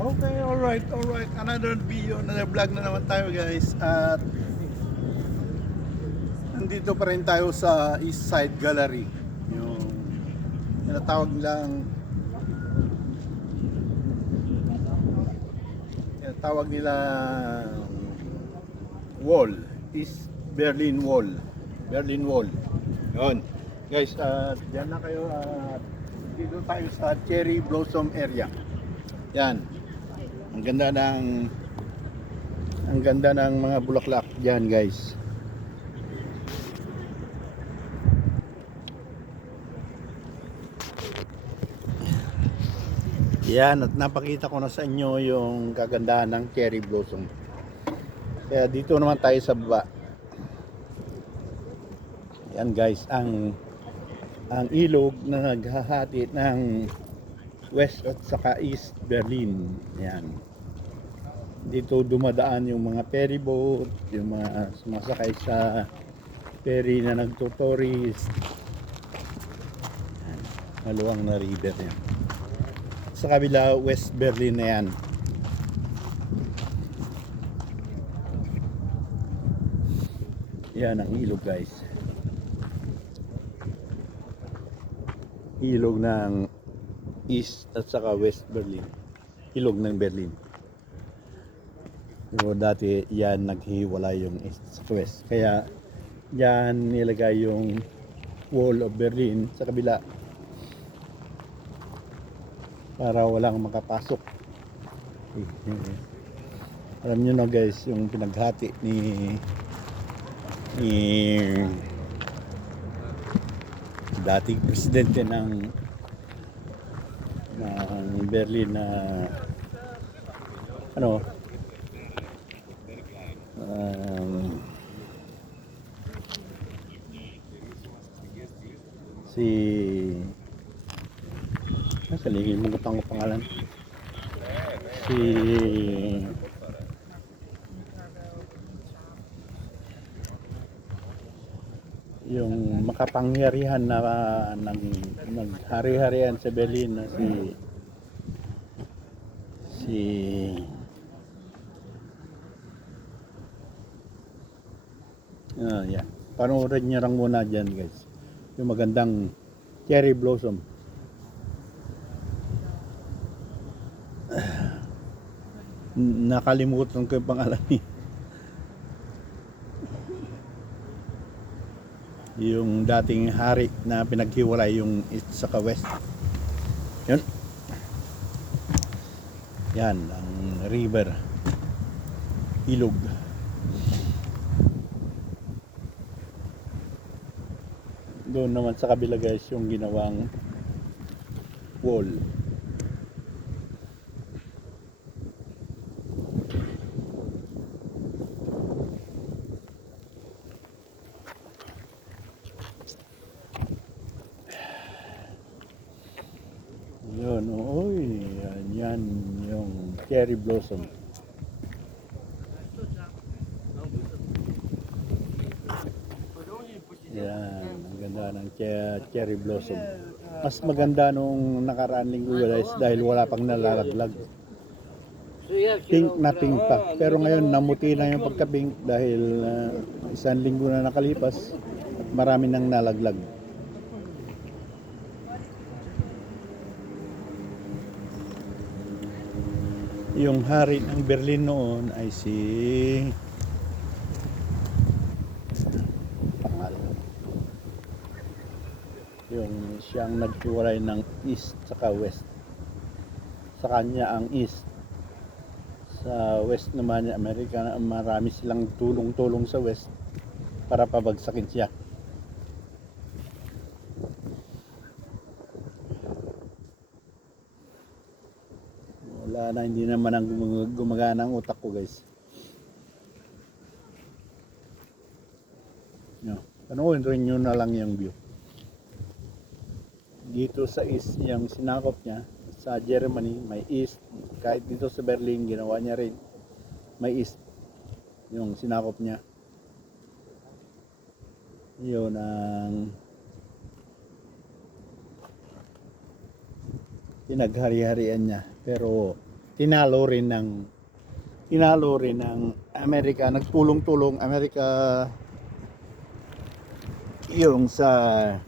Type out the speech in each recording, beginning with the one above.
Okay, alright, alright. Another video, another vlog na naman tayo guys. At nandito pa rin tayo sa East Side Gallery. Yung tinatawag nila Wall. East Berlin Wall. Berlin Wall. Yun. Guys, diyan na kayo. Dito tayo sa Cherry Blossom area. Yan. Ang ganda ng mga bulaklak diyan, guys. Yan, at napakita ko na sa inyo yung kagandahan ng cherry blossom. Kaya dito naman tayo sa baba. Yan guys, ang ilog na naghahati ng West at saka East Berlin. Yan. Dito dumadaan yung mga ferry boat, yung mga sumasakay sa ferry na nagtutourist. Yan. Maluwang na river yan. Sa kabila, West Berlin na yan. Yan ang ilog guys. Ilog ng East at saka West Berlin. Ilog ng Berlin. So, dati yan naghiwalay yung East at West. Kaya yan nilagay yung Wall of Berlin sa kabila para walang makapasok. Alam nyo na guys, yung pinaghati ni dating presidente ng Berlin na saligin mo ang pangalan, yung makapangyarihan na naghari-harian sa Berlin na yeah. Panoorin niyo lang muna dyan guys yung magandang cherry blossom. Nakalimutan ko yung pangalan niya. Yung dating hari na pinaghiwalay yung East saka West. Yun. Yan ang river, ilog. Doon naman sa kabila guys yung ginawang wall. Yun, oy, yan yung cherry blossom. Yan, ang ganda ng cherry blossom. Mas maganda nung nakaraan linggo guys dahil wala pang nalalaglag. Pink na pink pa. Pero ngayon namuti na yung pagka-pink dahil isang linggo na nakalipas at marami nang nalaglag. Yung hari ng Berlin noon ay si yung siyang naghiwalay ng East saka West. Sa kanya ang East. Sa West naman ng Amerika, marami silang tulong-tulong sa West para pabagsakin siya. Wala na, hindi naman ang gumagana ang utak ko guys. No, panoorin rin nyo na lang yung view. Dito sa East yung sinakop niya, sa Germany may East, kahit dito sa Berlin ginawa niya rin may East yung sinakop niya. Yun ang pinaghari-harian niya. Pero tinalo rin ng Amerika, nagtulong-tulong Amerika yung sa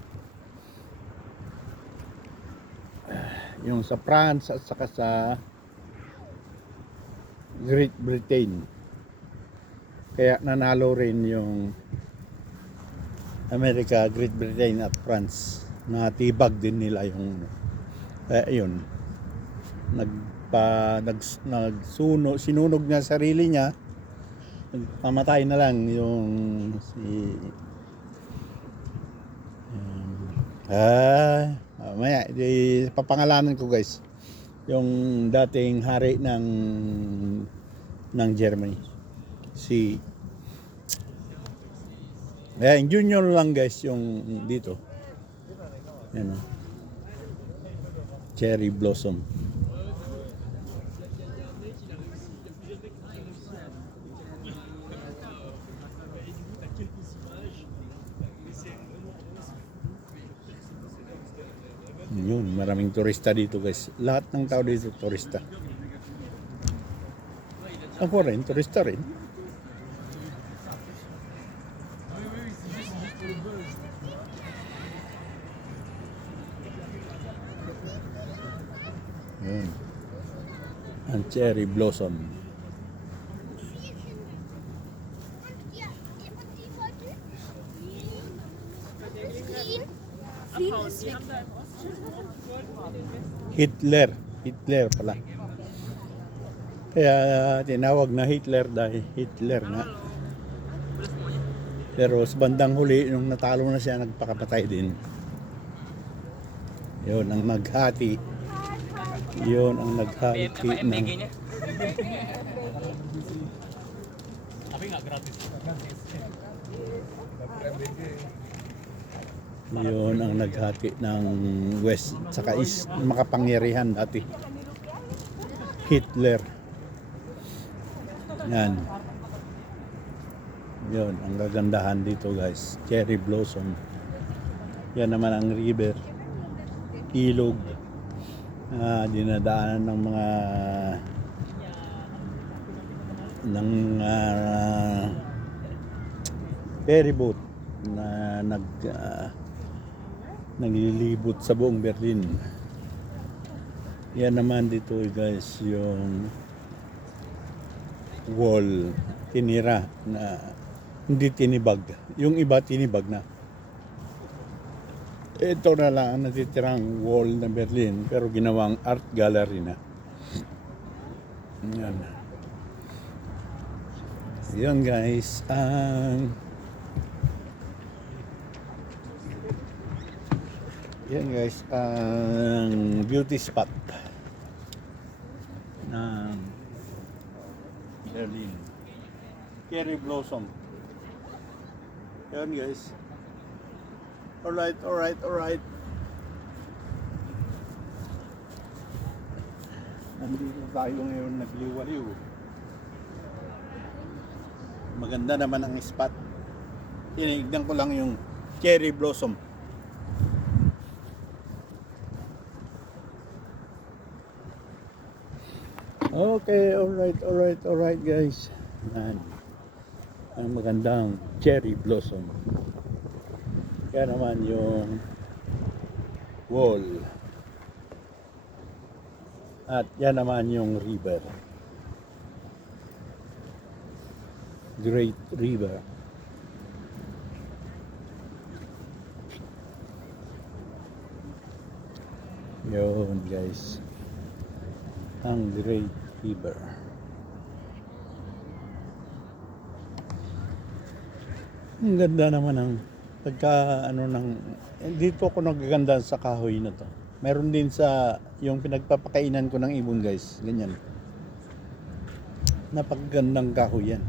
France at saka sa Great Britain. Kaya nanalo rin yung Amerika, Great Britain at France. Natibag din nila yung yun. Sinunog niya sarili niya. Nagpamatay na lang yung mamaya papangalanan ko guys yung dating hari ng Germany, si junior lang guys yung dito, yan o, cherry blossom. Yun, maraming turista dito guys. Lahat ng tao dito turista. Ako rin, turista rin. Yun. Ang cherry blossom. Hitler pala. Kaya tinawag na Hitler dahil Hitler nga. Pero sa bandang huli, nung natalo na siya, nagpakapatay din. Yun ang naghati. Yun ang naghati ng... Yun ang naghati ng West saka East, makapangyarihan dati. Hitler. Yan. Yun ang gagandahan dito guys, cherry blossom. Yan naman ang river, ilog, dinadaanan ng mga ferry boat na naglilibot sa buong Berlin. Yan naman dito guys yung wall tinira na hindi tinibag. Yung iba tinibag na. Ito na lang ang natitirang wall ng Berlin pero ginawang art gallery na. Yan. Yan guys ang beauty spot ng Berlin. Cherry blossom. Yan guys. Alright. Nandito tayo ngayon nagliwaliw. Maganda naman ang spot. Tinignan ko lang yung cherry blossom. Okay, alright guys. Yan. Ang magandang cherry blossom. Yan naman yung wall. At yan naman yung river. Great River. Yun guys. Ang Great River. Ang ganda naman ng pagka dito ako nagaganda sa kahoy na to. Meron din sa yung pinagpapakainan ko ng ibon guys, ganyan. Napakagandang kahoy yan.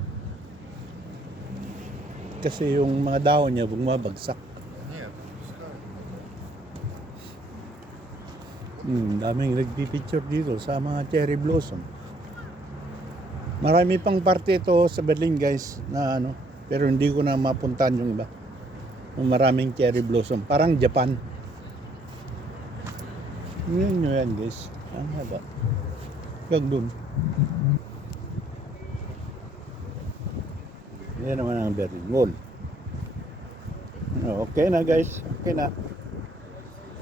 Kasi yung mga dahon niya bumabagsak. Daming nagpipicture dito sa mga cherry blossom. Marami pang parte ito sa Berlin guys na pero hindi ko na mapuntahan yung iba. Maraming cherry blossom, parang Japan. Yun yan guys. Ang haba. hanggang dun. Yan naman ang Berlin Wall. Okay na guys, okay na.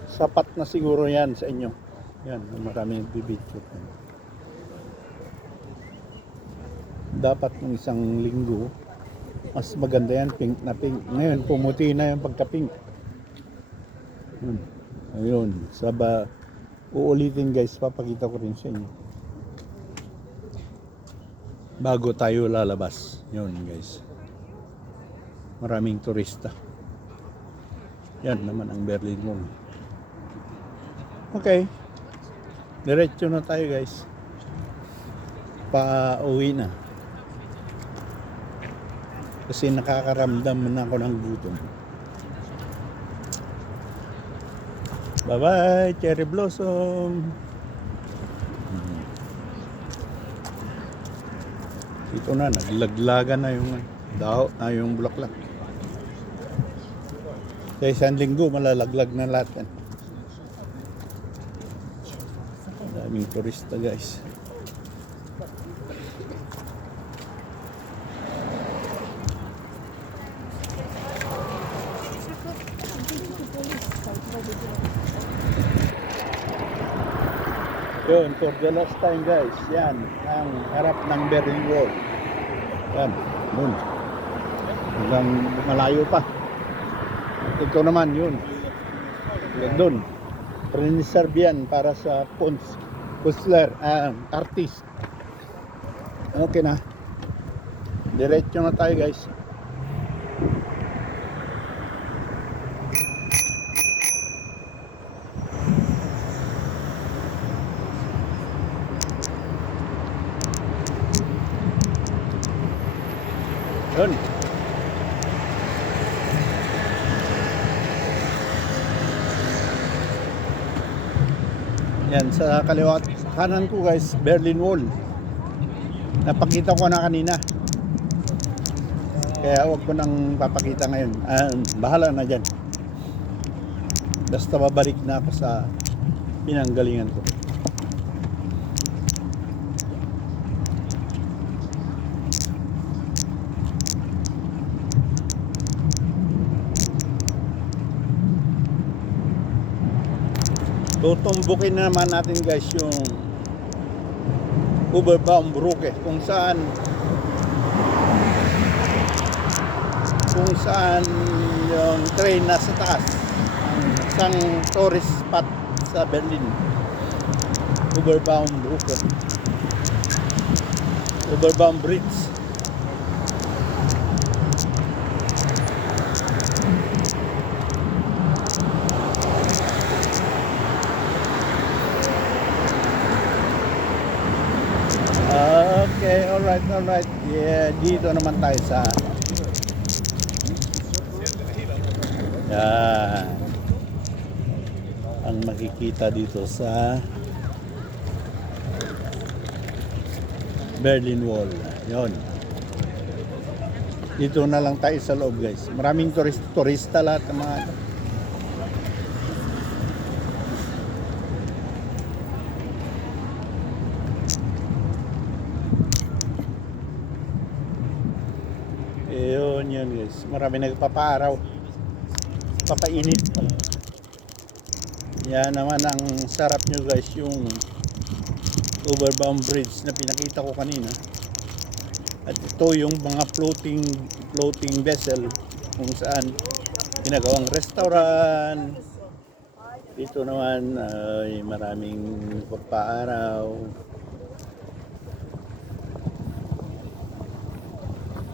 Sapat na siguro yan sa inyo. Yan, maraming bibidyo. Dapat ng isang linggo, mas maganda yan, pink na pink. Ngayon, pumuti na yung pagka-pink. Ayun, uulitin guys, papakita ko rin sa inyo. Bago tayo lalabas. Yun guys. Maraming turista. Yan naman ang Berlin Wall. Okay. Diretso na tayo guys. Pauwi na. Kasi nakakaramdam na ako ng gutom. Bye-bye, cherry blossom. Ito na, naglaglagan na yung daw, yung bulaklak. Sa isang linggo, malalaglag na lahat yan. Daming turista guys. Yun, for the last time guys, yan, ang harap ng Berlin Wall. Yan, yun. Hanggang malayo pa. Ito naman yun. Yan doon. Preserve yan para sa puzzler, artist. Okay na. Diretso na tayo guys. Yun. Yan, sa kaliwa kanan ko guys, Berlin Wall. Napakita ko na kanina. Kaya huwag ko nang papakita ngayon. Bahala na dyan. Basta babalik na ako sa pinanggalingan ko. Tutumbukin naman natin guys yung Oberbaumbrücke kung saan yung train nasa taas, isang tourist spot sa Berlin. Oberbaumbrücke, Oberbaum-Bridge. Okay, alright. Yeah, dito naman tayo sa yan. Ang makikita dito sa Berlin Wall. Yon. Dito na lang tayo sa loob guys. Maraming turista lahat ng mga yun guys, marami nagpapaaraw, papainit. Yan naman ang sarap nyo guys, yung Oberbaum Bridge na pinakita ko kanina. At ito yung mga floating vessel kung saan ginagawang restaurant. Dito naman ay maraming papaaraw.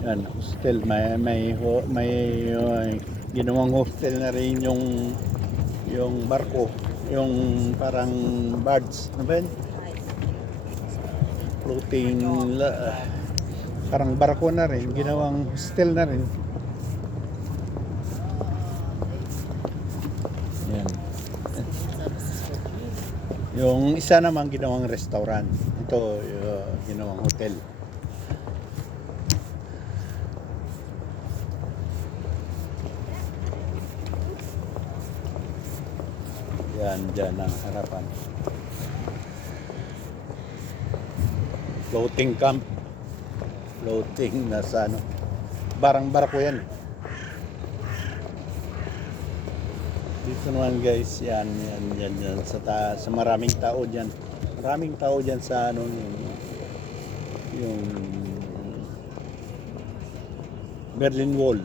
Yan, hostel, may ginawang hostel na rin yung barko, yung parang barge, ano ba yun? Floating, parang barko na rin, ginawang hostel na rin. Yan. Yung isa naman ginawang restaurant, ito ginawang hotel. Yan, dyan ang harapan. Floating camp. Floating nasa ano. Barang-barako yan. Dito naman guys, yan. Sa maraming tao dyan. Maraming tao dyan sa ano, yung Berlin Wall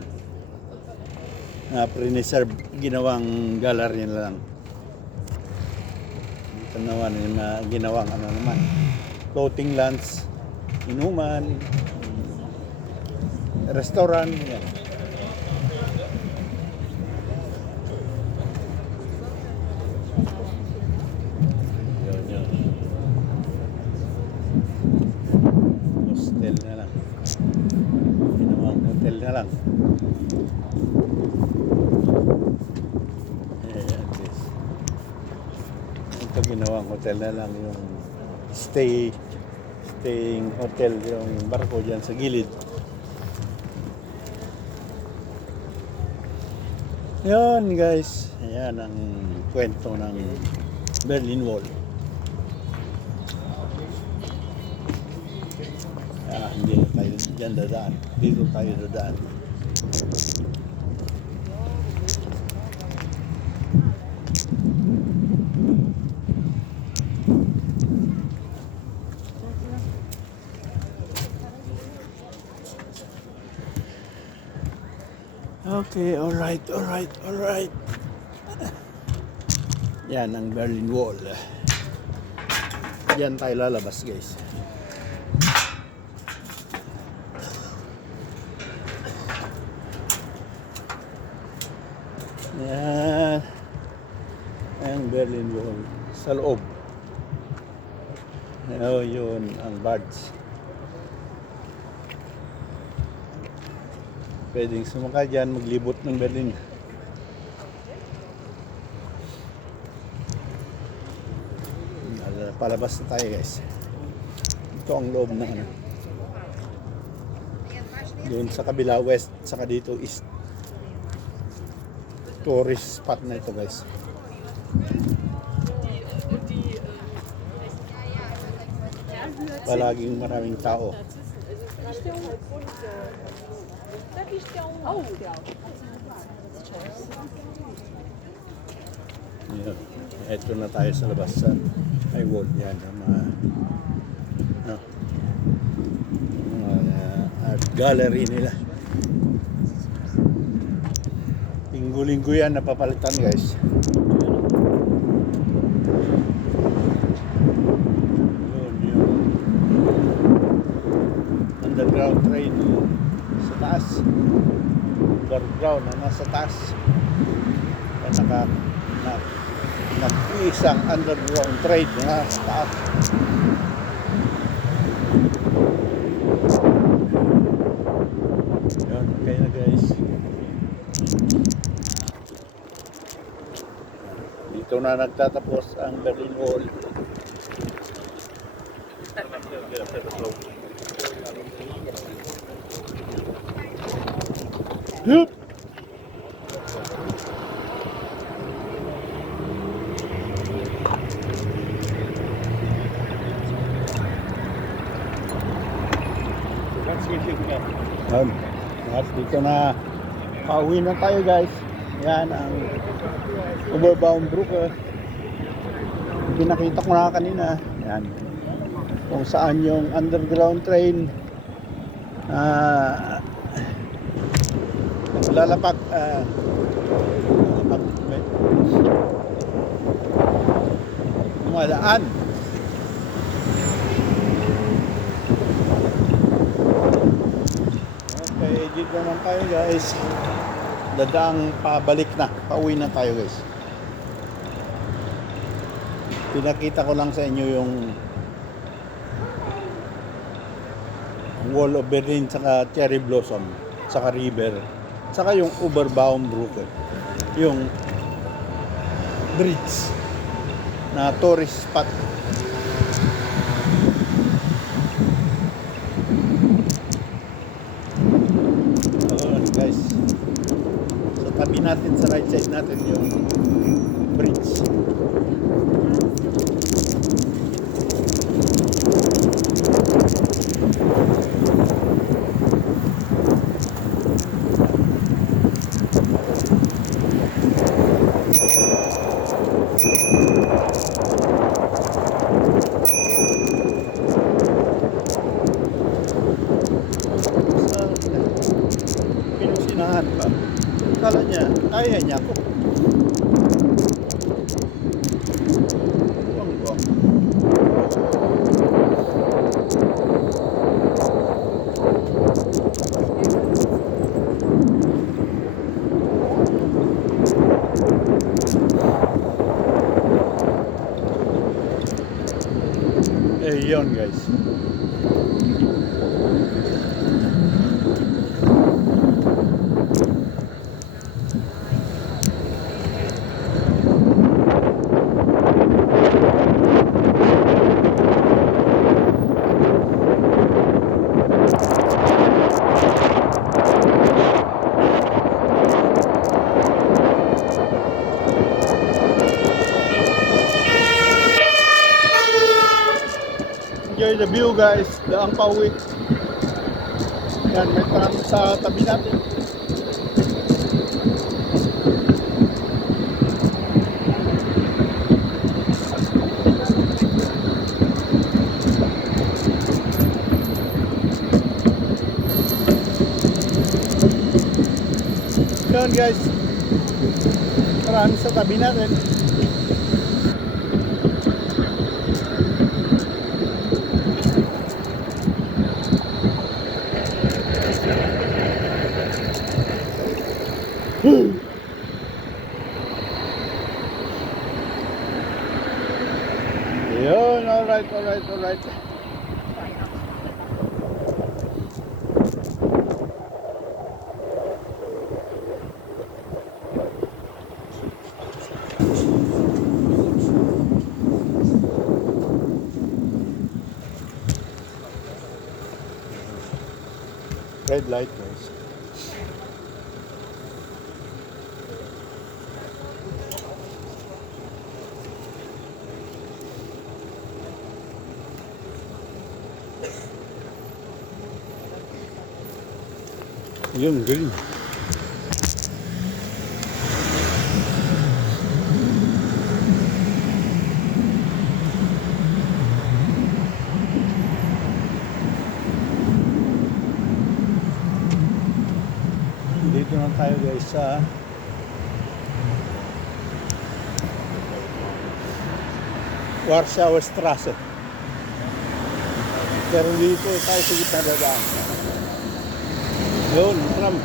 na preserve, ginawang gallery na lang. Ito naman yung ginawang ano naman, floating lands, inuman, restaurant, yan. Yun. Hostel na lang. Ginawang hotel na lang. Ito ginawang hotel na lang, yung staying hotel, yung barko dyan sa gilid. Yan guys, ayan ang kwento ng Berlin Wall. Hindi tayo dyan dadaan, dito tayo dadaan. Okay, alright. Yan ang Berlin Wall. Diyan tayo lalabas guys. Yan ang Berlin Wall sa loob. Yun ang barge. Pwedeng sumakay dyan, maglibot ng Berlin. Palabas na tayo guys. Ito ang loob na ano. Doon sa kabila west, saka dito east. Tourist spot na ito guys. Palaging maraming tao. Yan. Ito na tayo sa labas sa wall. Yan ang mga art gallery nila. Linggo-linggo yan napapalitan guys. Yun. Underground train sa taas. Underground na nasa taas. Nag-iisang underground train na sa taas. Yun, okay na guys. Dito na nagtatapos ang Berlin Wall. Yup. At dito na pauwi na tayo guys. Yan ang Oberbaumbrücke. Pinakita ko na kanina. Yan. Kung saan yung underground train lalapag dumadaan. Okay, dito naman tayo guys. Dadaang pabalik na. Pauwi na tayo guys. Pinakita ko lang sa inyo yung Wall of Berlin, saka Cherry Blossom, saka River, saka yung Oberbaumbrücke, yung bridge na tourist spot. Guys, sa tabi natin, sa right side natin yung bridge. Sa pinusinahan pa. Kala niya, kaya niya ako. Buwang buwang. Eh, yun guys. Enjoy the view guys, daang pauwi. Yan, may tram sa tabi natin. Yan guys, marami sa tabi natin. Yun, alright. Red light guys. Yun, green. Dito na tayo guys sa Warsaw Straße. Pero dito tayo sa gitna na daan. Yun, tram.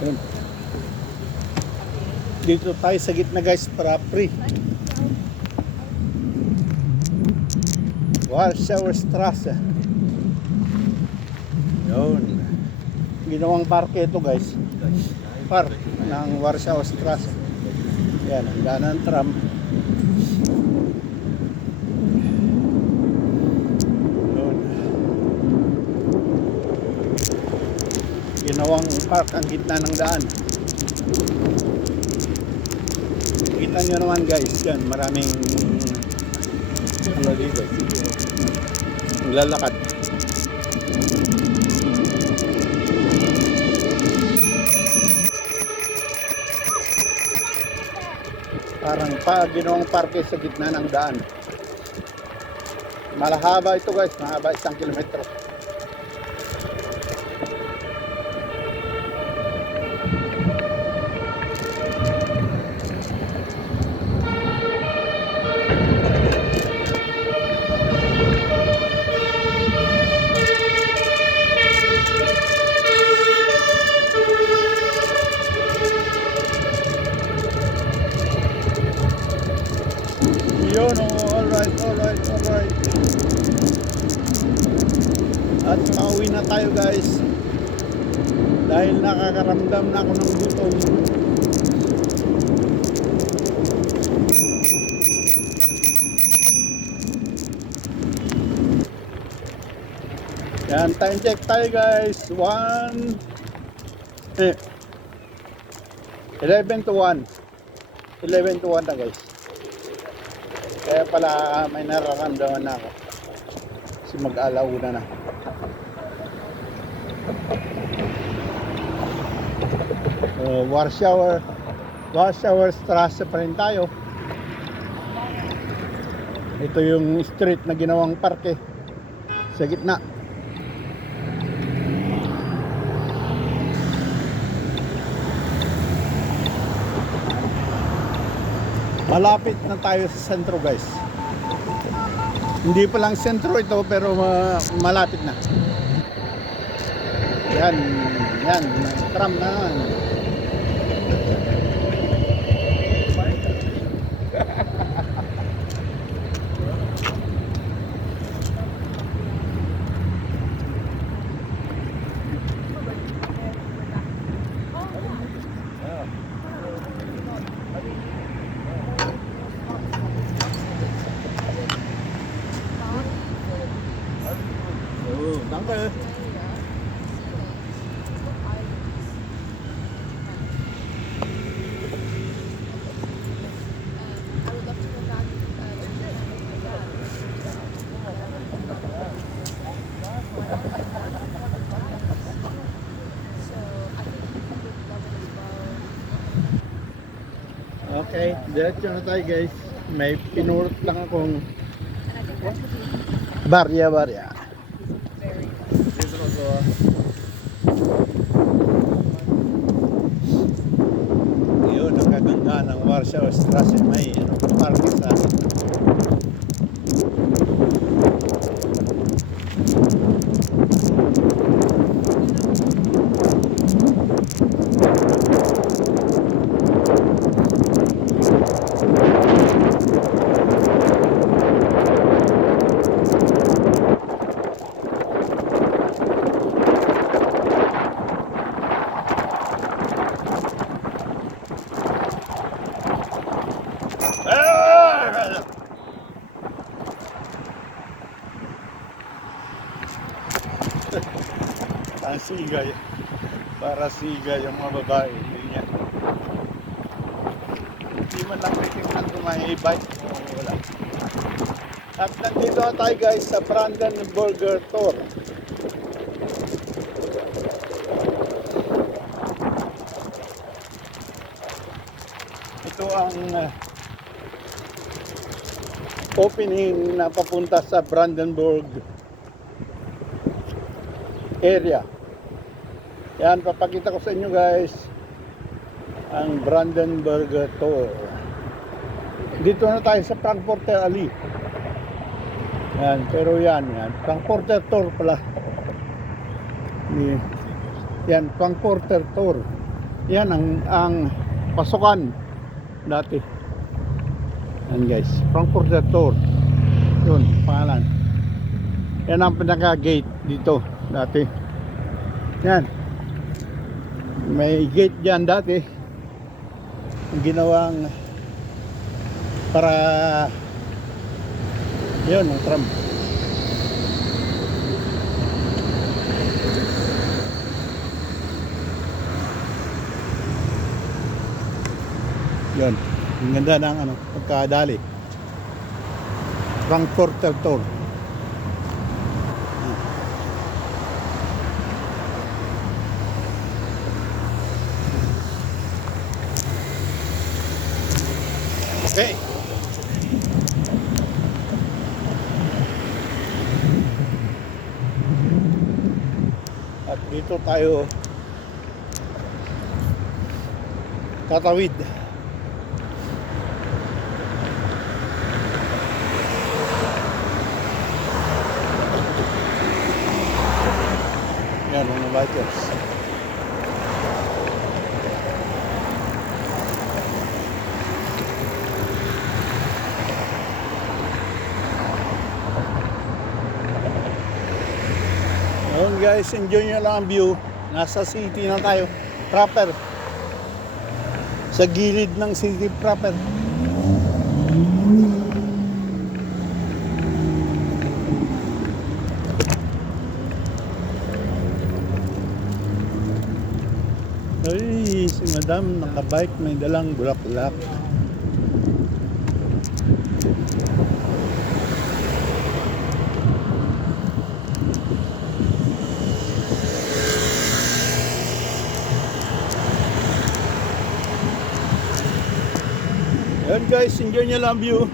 Yun. Dito tayo sa gitna guys para free. Warsaw Straße. Yun. Ginawang parke ito guys. Park ng Warsaw Straße. Yan, ang daan ng tram. Yun. Ginawang park ang gitna ng daan. Kita nyo naman guys, yan, maraming ano dito. Lalakad. Parang ginawang parke sa gitna ng daan. Malahaba ito guys, mahaba 1 kilometro. Yun, alright. At pauwi na tayo guys. Dahil nakakaramdam na ako ng gutom. Yan, time check tayo guys. 11 to 1. 11 to 1 na guys. Kaya pala may nararamdaman na ako. Kasi mag-alauna na. Warschauer Straße pa rin tayo. Ito yung street na ginawang parke sa gitna. Malapit na tayo sa sentro, guys. Hindi pa lang sentro ito, pero malapit na. Yan, yan, tram na naman. Danke. Okay, diretso na tayo, guys. May pinurot lang akong barya. Yun, ang kaganda ng Warschauer Straße. May parking sa ang sigay, para sigay yung mga babae. Hindi man lang titignan kung may bike o wala. At nandito na tayo, guys, sa Brandenburger Tor. Ito ang opening na papunta sa Brandenburg area. Yan, papakita ko sa inyo, guys, ang Brandenburger Tor. Dito na tayo sa Frankfurter Allee. Yan, pero yan, Frankfurter Tor pala. Yan, Frankfurter Tor. Yan ang pasukan dati. Yan, guys, Frankfurter Tor. Yun, pangalan. Yan ang pinaka-gate dito dati. Yan. May gate dyan dati. Ginawang para yun, ang tram. Yun. Ang ganda ng pagkadali. Frankfurter Tor. Okay. At dito tayo tatawid. Yan, mga bikers. Ayun, guys, enjoy nyo lang ang view. Nasa city na tayo proper, sa gilid ng city proper. Ay, si madam nakabike, may dalang bulaklak. Yan guys, enjoy nyo lang view.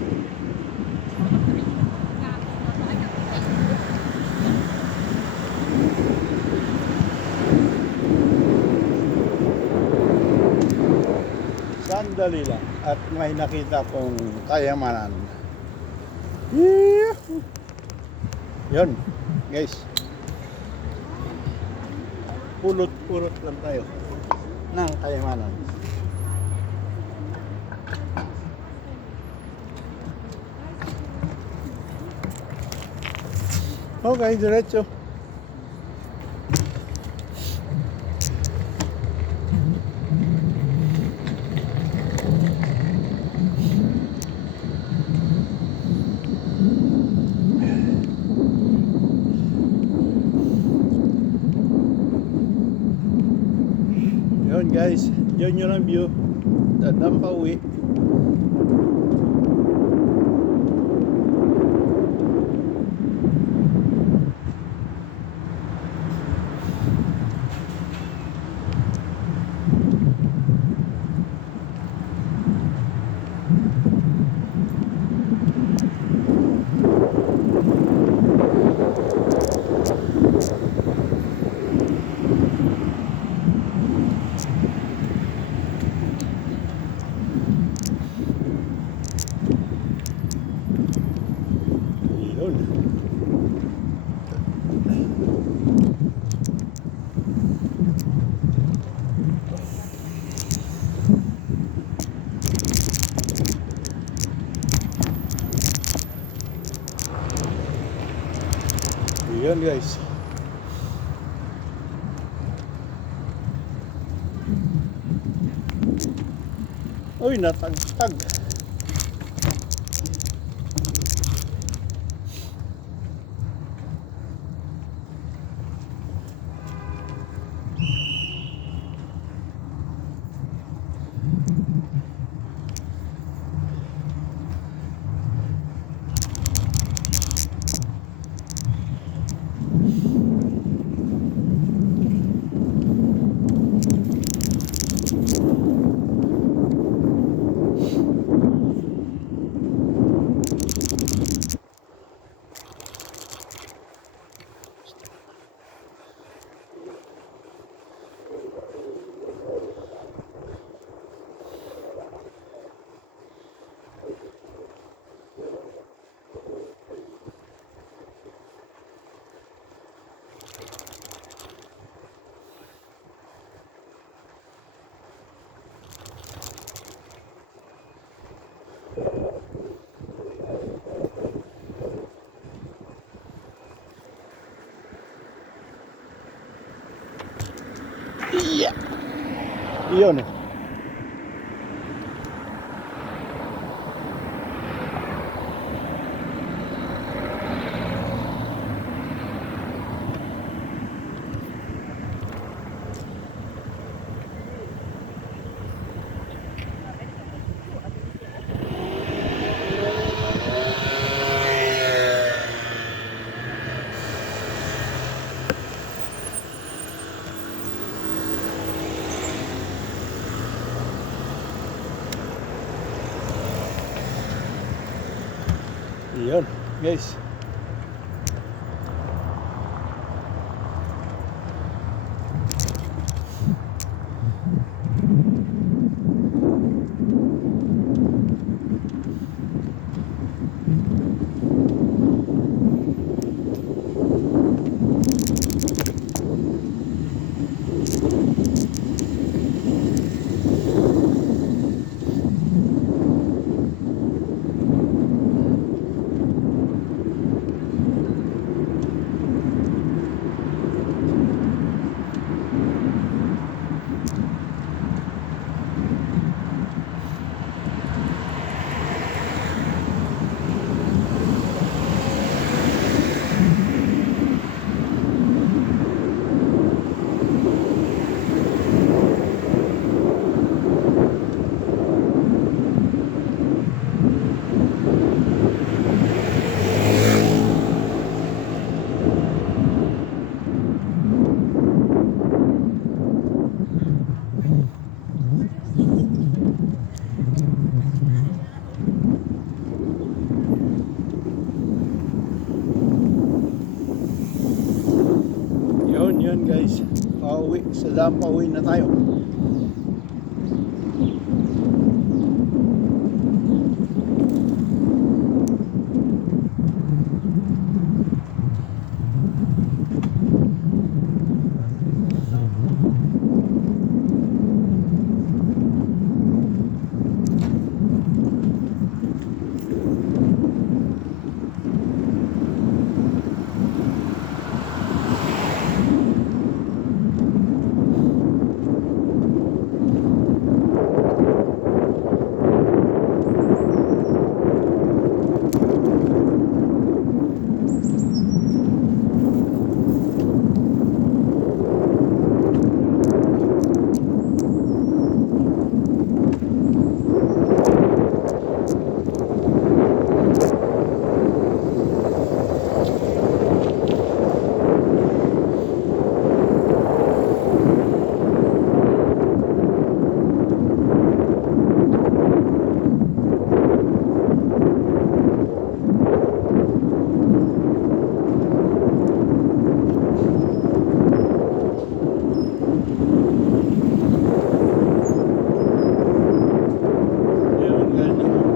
Sandali lang at may nakita kong kayamanan. Yun guys, pulot-pulot lang tayo ng kayamanan. Okay, diretso. Yun guys, yun yun ang view. Dadang pauwi. Yun. Yun guys. Uy, natagtag. Yeah. Yun. Yun, guys. Sa dam pauwi na tayo.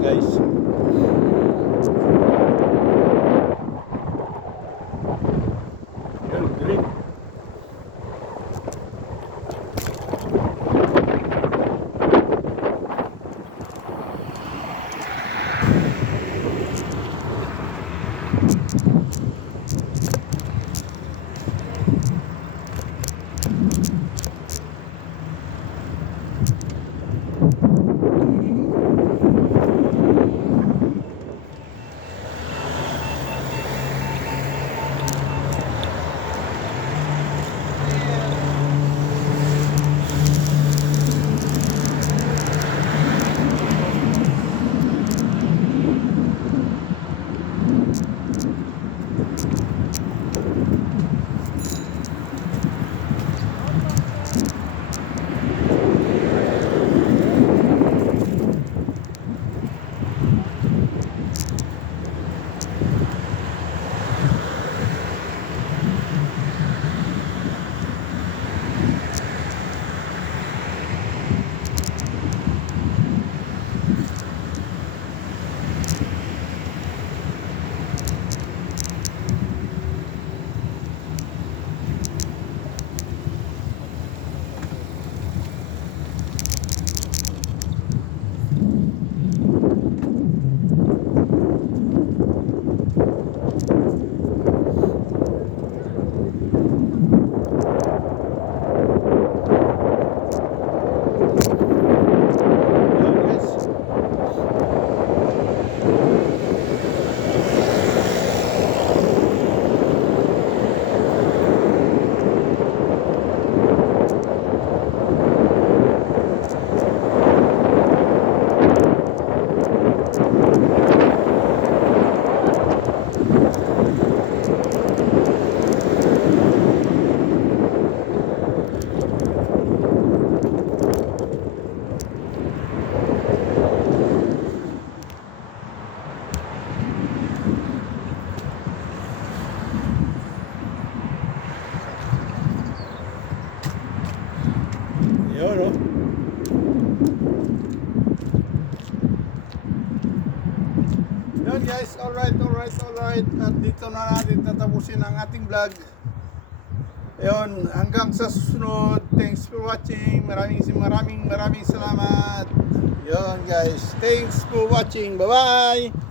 Guys, yan, green. Yun, oh. Yun guys, alright. At dito na natin tatapusin ang ating vlog. Ayun, hanggang sa susunod. Thanks for watching. Maraming salamat. Yun guys, thanks for watching. Bye bye.